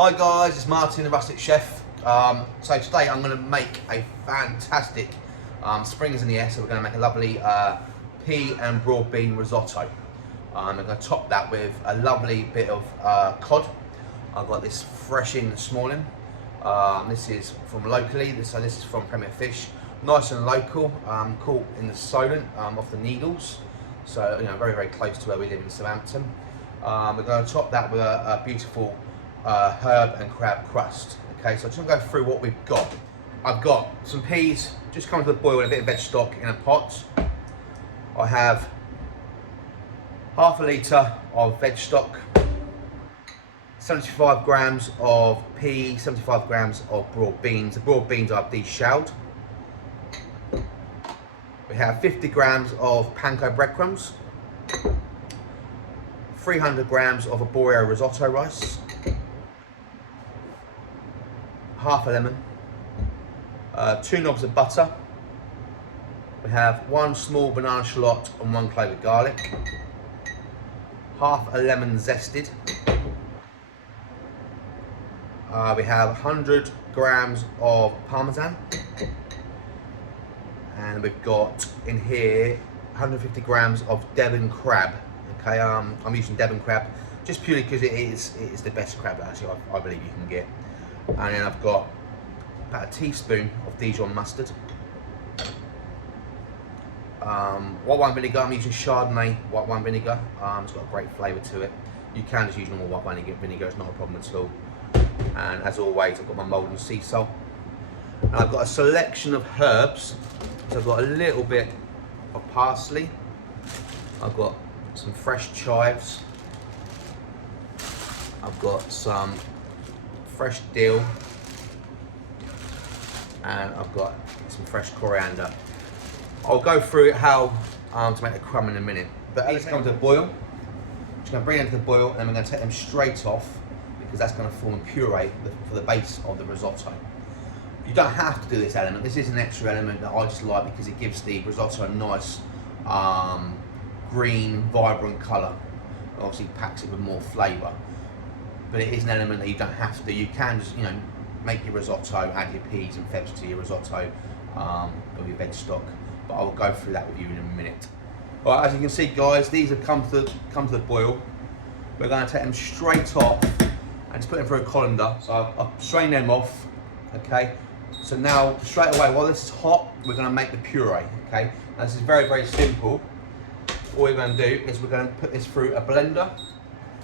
Hi guys, it's Martin, the Rustic chef. So today I'm going to make a fantastic, spring is in the air, so we're going to make a lovely pea and broad bean risotto. I'm going to top that with a lovely bit of cod. I've got this fresh in this morning. This is from locally, this is from Premier Fish. Nice and local, caught in the Solent off the Needles. So, you know, very, very close to where we live in Southampton. We're going to top that with a beautiful herb and crab crust. Okay, so I'm just going to go through what we've got. I've got some peas just coming to the boil with a bit of veg stock in a pot. I have half a litre of veg stock, 75 grams of pea, 75 grams of broad beans. The broad beans I've deshelled. We have 50 grams of panko breadcrumbs, 300 grams of arborio risotto rice, half a lemon, 2 knobs of butter. We have 1 small banana shallot and 1 clove of garlic, half a lemon zested. We have 100 grams of parmesan, and we've got in here 150 grams of Devon crab. Okay, I'm using Devon crab just purely because it is the best crab actually I believe you can get. And then I've got about a teaspoon of Dijon mustard. White wine vinegar, I'm using Chardonnay white wine vinegar. It's got a great flavour to it. You can just use normal white wine vinegar, it's not a problem at all. And as always, I've got my Maldon sea salt. And I've got a selection of herbs. So I've got a little bit of parsley. I've got some fresh chives. I've got some fresh dill, and I've got some fresh coriander. I'll go through how to make the crumb in a minute, but as it's come to a boil, I'm just going to bring them to the boil, and then we're going to take them straight off because that's going to form a puree for the base of the risotto. You don't have to do this element. This is an extra element that I just like because it gives the risotto a nice green, vibrant colour. Obviously packs it with more flavour. But it is an element that you don't have to do. You can just, you know, make your risotto, add your peas and febs to your risotto, or your veg stock. But I will go through that with you in a minute. All right, as you can see, guys, these have come to the boil. We're going to take them straight off and just put them through a colander. So I've strained them off. Okay. So now, straight away, while this is hot, we're going to make the puree. Okay. Now this is very, very simple. All we're going to do is we're going to put this through a blender.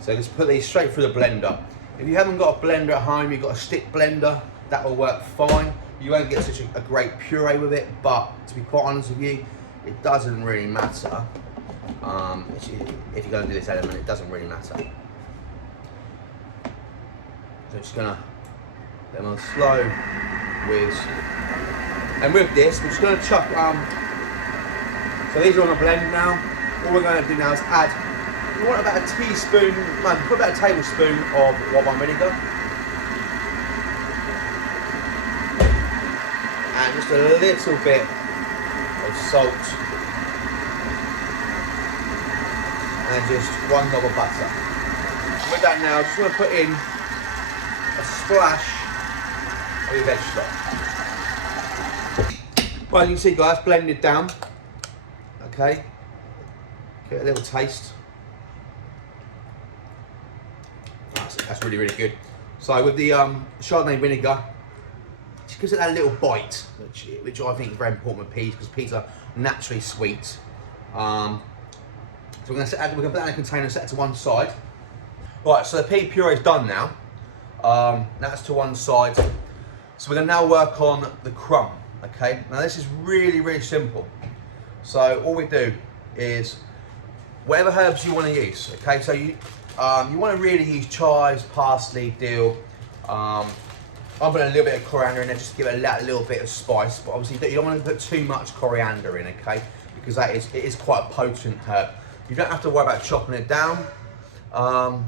So just put these straight through the blender. If you haven't got a blender at home, you've got a stick blender, that will work fine. You won't get such a great puree with it, but to be quite honest with you, it doesn't really matter. If you're going to do this element, it doesn't really matter. So just gonna put them on slow whiz. And with this, we're just gonna chuck, so these are on a blend now. All we're gonna do now is add, you want about a teaspoon, no, put about a tablespoon of white wine vinegar. And just a little bit of salt. And just 1 knob of butter. With that now, I'm just going to put in a splash of your veg stock. Well, you can see, guys, blended down. Okay, get a little taste. That's really, really good. So with the Chardonnay vinegar, it just gives it that little bite, which I think is very important with peas because peas are naturally sweet. So we're going to put that in a container and set it to one side. Right, so the pea puree is done now. That's to one side. So we're going to now work on the crumb. Okay, now this is really, really simple. So all we do is whatever herbs you want to use. Okay, so you want to really use chives, parsley, dill. I'm putting a little bit of coriander in there just to give it a little bit of spice. But obviously you don't want to put too much coriander in, okay? Because it is quite a potent herb. You don't have to worry about chopping it down. So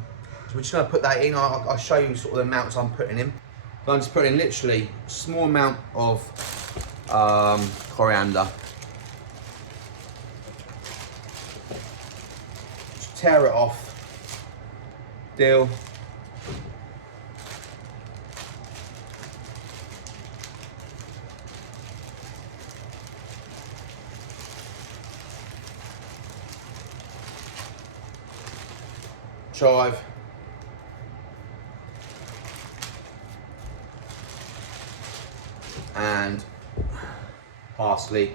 we're just going to put that in. I'll show you sort of the amounts I'm putting in. So I'm just putting in literally a small amount of coriander. Just tear it off. Dill. chive, and parsley.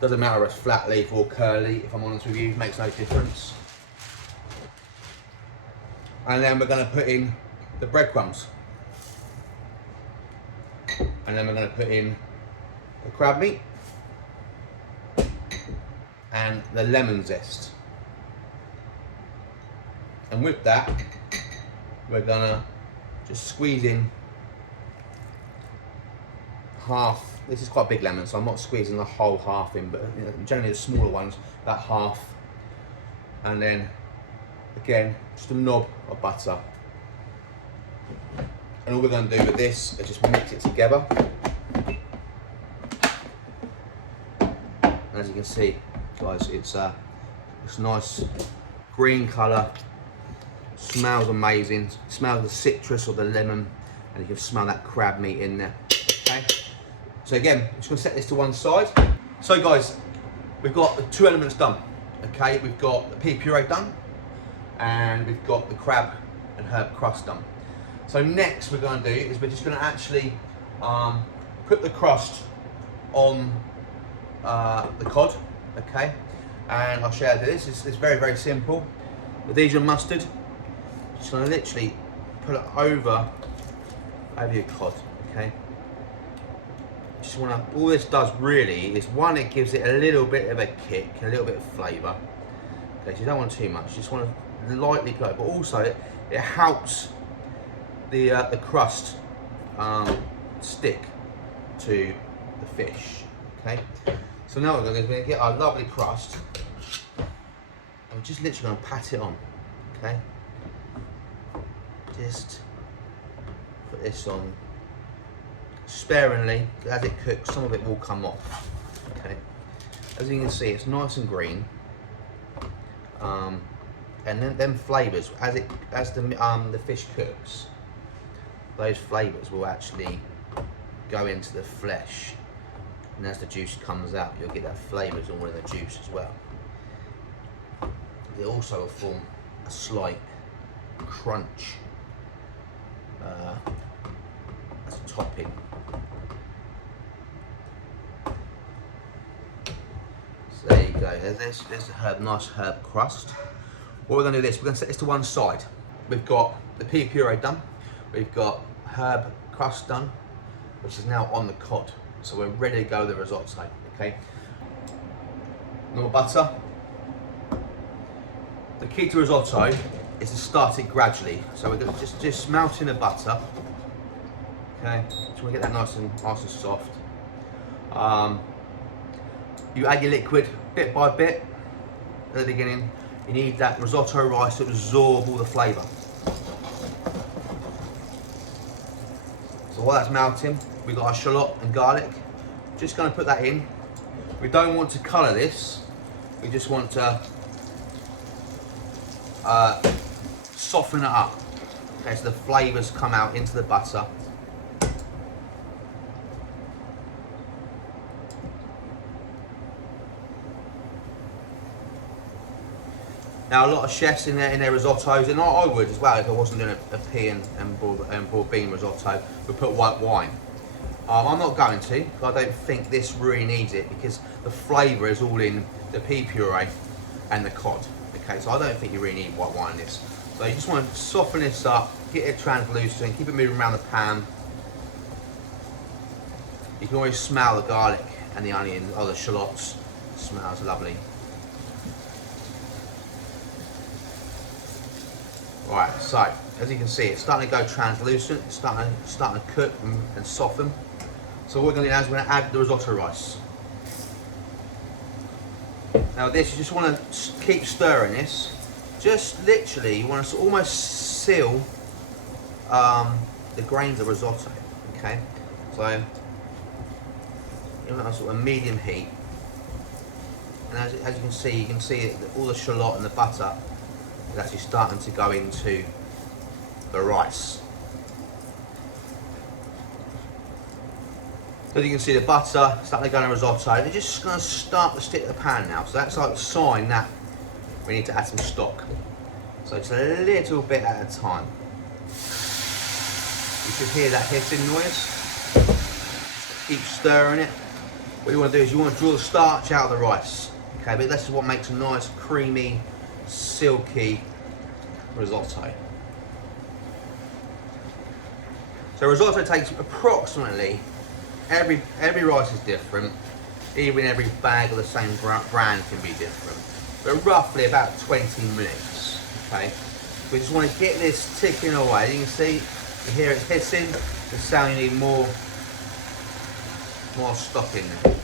Doesn't matter if it's flat leaf or curly, if I'm honest with you, makes no difference. And then we're going to put in the breadcrumbs. And then we're going to put in the crab meat and the lemon zest. And with that, we're going to just squeeze in half. This is quite a big lemon, so I'm not squeezing the whole half in, but generally the smaller ones, that half. And then again, just a knob of butter. And all we're going to do with this is just mix it together. And as you can see, guys, it's nice green colour. Smells amazing. Smells the citrus or the lemon, and you can smell that crab meat in there. Okay. So again, I'm just going to set this to one side. So guys, we've got the two elements done. Okay, we've got the pea puree done, and we've got the crab and herb crust done. So next we're going to do is we're just going to actually put the crust on the cod. Okay, and I'll show you how to do this. It's very, very simple. The Dijon mustard, just going to literally put it over your cod. Okay. Just want to, all this does really is, one, it gives it a little bit of a kick, a little bit of flavour. Okay, so you don't want too much, you just want to lightly put it, but also it helps the crust stick to the fish. Okay, so now what we're going to do is we're going to get our lovely crust, and we're just literally going to pat it on. Okay, just put this on sparingly. As it cooks, some of it will come off. Okay, as you can see, it's nice and green, and then them flavours, as the fish cooks, those flavours will actually go into the flesh, and as the juice comes out, you'll get that flavours all in the juice as well. It also will form a slight crunch as a topping. So there you go, there's the nice herb crust. What we're going to do is we're going to set this to one side. We've got the pea puree done, we've got herb crust done, which is now on the cod. So we're ready to go with the risotto. Okay, normal butter. The key to risotto is to start it gradually. So we're going to just melt in the butter. Okay, so we get that nice and soft. You add your liquid bit by bit at the beginning. You need that risotto rice to absorb all the flavour. So while that's melting, we've got our shallot and garlic. Just going to put that in. We don't want to colour this. We just want to soften it up. Okay, so the flavours come out into the butter. Now, a lot of chefs in their risottos, and I would as well if I wasn't doing a pea and broad bean risotto, would put white wine. I'm not going to, because I don't think this really needs it, because the flavour is all in the pea puree and the cod. Okay, so I don't think you really need white wine in this. So you just want to soften this up, get it translucent, keep it moving around the pan. You can always smell the garlic and the onion, or the shallots. It smells lovely. Right, so as you can see, it's starting to go translucent, it's starting to cook and soften. So what we're going to do now is we're going to add the risotto rice. Now this, you just want to keep stirring this. Just literally, you want to almost seal the grains of risotto. Okay, so you want a sort of medium heat, and as you can see that all the shallot and the butter is actually starting to go into the rice. So as you can see, the butter starting to go in the risotto. They're just going to start to stick to the pan now. So that's like a sign that we need to add some stock. So So just a little bit at a time. You should hear that hissing noise. Keep stirring it. What you want to do is you want to draw the starch out of the rice. Okay, but this is what makes a nice, creamy, silky risotto. So risotto takes approximately, every rice is different, even every bag of the same brand can be different, but roughly about 20 minutes, okay? We just want to get this ticking away. You can see, you hear it hissing, the sound you need more stock in there.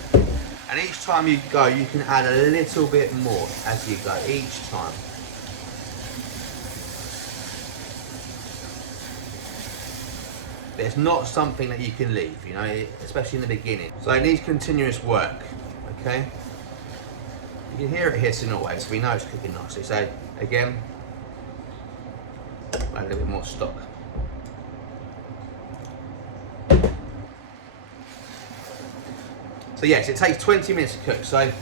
And each time you go, you can add a little bit more as you go, each time. But it's not something that you can leave, you know, especially in the beginning. So it needs continuous work, okay? You can hear it hissing away, so we know it's cooking nicely. So again, add a little bit more stock. So yes, it takes 20 minutes to cook. So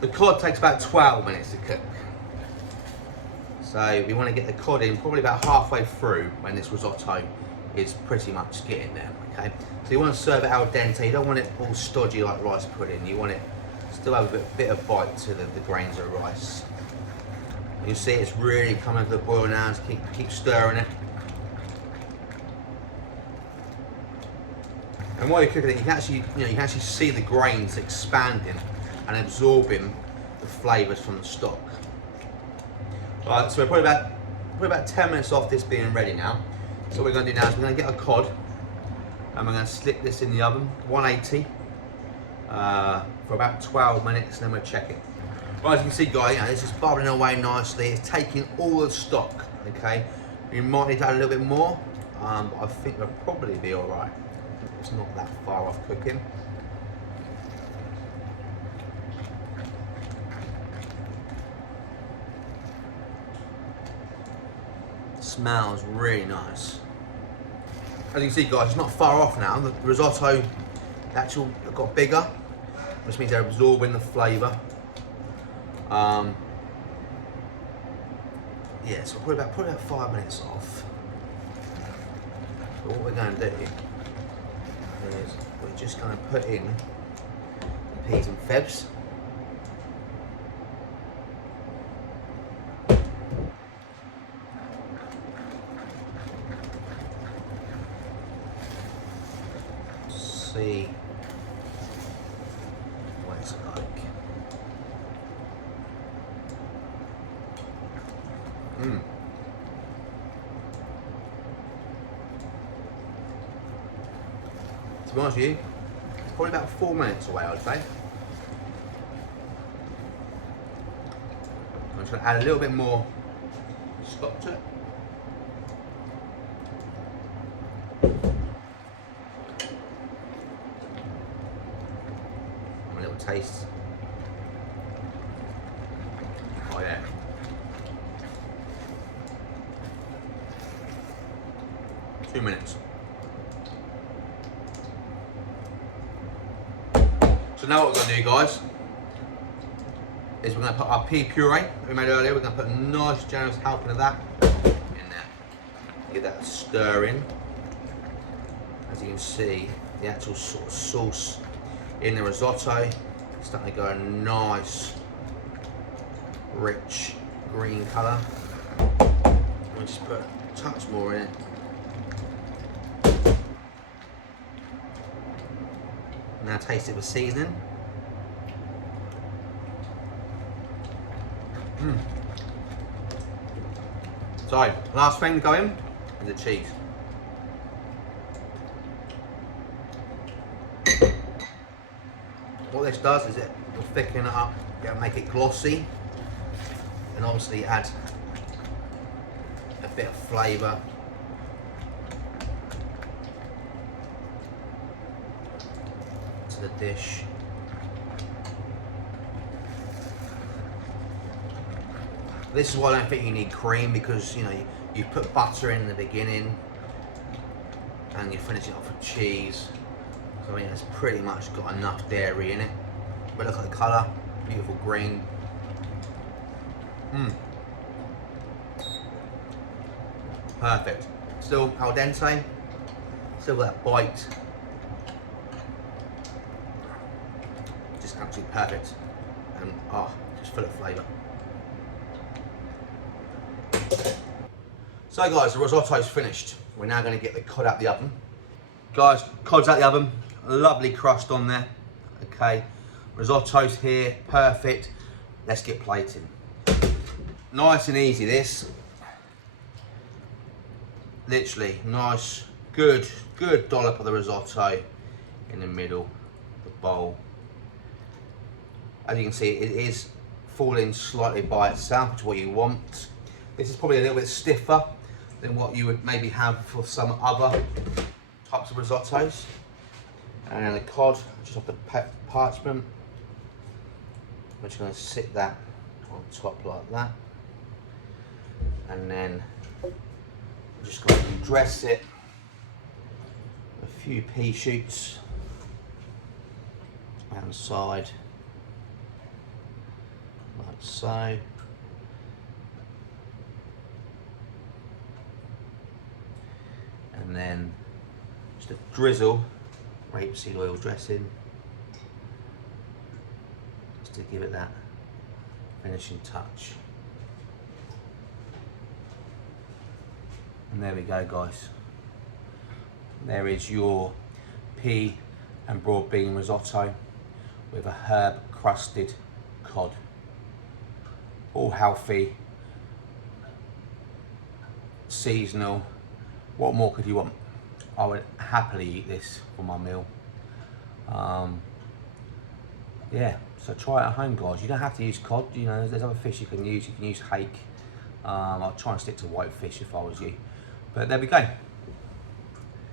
the cod takes about 12 minutes to cook. So we want to get the cod in probably about halfway through when this risotto is pretty much getting there, okay? So you want to serve it al dente. You don't want it all stodgy like rice pudding. You want it still have a bit of bite to the grains of rice. You see it's really coming to the boil now. Just keep stirring it. And while you're cooking it, you can actually see the grains expanding and absorbing the flavours from the stock. Right, so we're probably about 10 minutes off this being ready now. So what we're going to do now is we're going to get a cod and we're going to slip this in the oven, 180, for about 12 minutes, and then we'll check it. Right, as you can see, guys, this is bubbling away nicely. It's taking all the stock, okay? You might need to add a little bit more, but I think we'll probably be all right. It's not that far off cooking. Smells really nice. As you can see, guys, it's not far off now. The risotto actually got bigger, which means they're absorbing the flavour. Yeah, so probably about 5 minutes off. So what we're going to do is we're just going to put in the peas and febs. See what it's like. To be honest with you, it's probably about 4 minutes away, I'd say. I'm just going to add a little bit more stock to it. A little taste. Oh yeah. Two minutes. So now what we're going to do, guys, is we're going to put our pea puree that we made earlier. We're going to put a nice generous helping of that in there. Give that a stir in. As you can see, the actual sort of sauce in the risotto is starting to go a nice, rich green colour. We'll just put a touch more in it. Now taste it with seasoning. So, last thing to go in is the cheese. What this does is it will thicken it up, it'll make it glossy, and obviously add a bit of flavour. The dish. This is why I don't think you need cream, because you know you put butter in the beginning and you finish it off with cheese. So I mean it's pretty much got enough dairy in it. But look at the colour, beautiful green. Perfect. Still al dente, still got that bite. Just absolutely perfect. And just full of flavour. So guys, the risotto's finished. We're now going to get the cod out the oven. Guys, cod's out the oven. A lovely crust on there. Okay, risotto's here, perfect. Let's get plating. Nice and easy this. Literally, nice, good dollop of the risotto in the middle, the bowl. As you can see, it is falling slightly by itself, which is what you want. This is probably a little bit stiffer than what you would maybe have for some other types of risottos. And then the cod, just off the parchment. I'm just going to sit that on top like that. And then I'm just going to dress it with a few pea shoots around the side, like so. And then just a drizzle rapeseed oil dressing, just to give it that finishing touch. And there we go, guys. There is your pea and broad bean risotto with a herb crusted cod. All healthy, seasonal. What more could you want? I would happily eat this for my meal. Yeah, so try it at home, guys. You don't have to use cod. You know, there's other fish you can use. You can use hake. I'll try and stick to white fish if I was you. But there we go.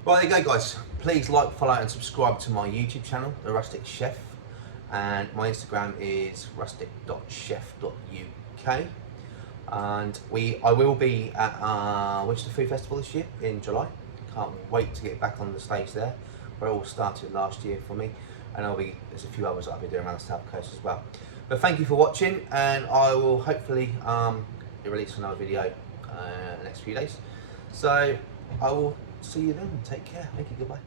Well, there you go, guys. Please like, follow, and subscribe to my YouTube channel, The Rustic Chef, and my Instagram is rustic.chef.uk. And I will be at Winchester Food Festival this year in July. Can't wait to get back on the stage there, where it all started last year for me. And there's a few others that I'll be doing around the South Coast as well. But thank you for watching, and I will hopefully release another video in the next few days. So I will see you then. Take care. Thank you. Goodbye.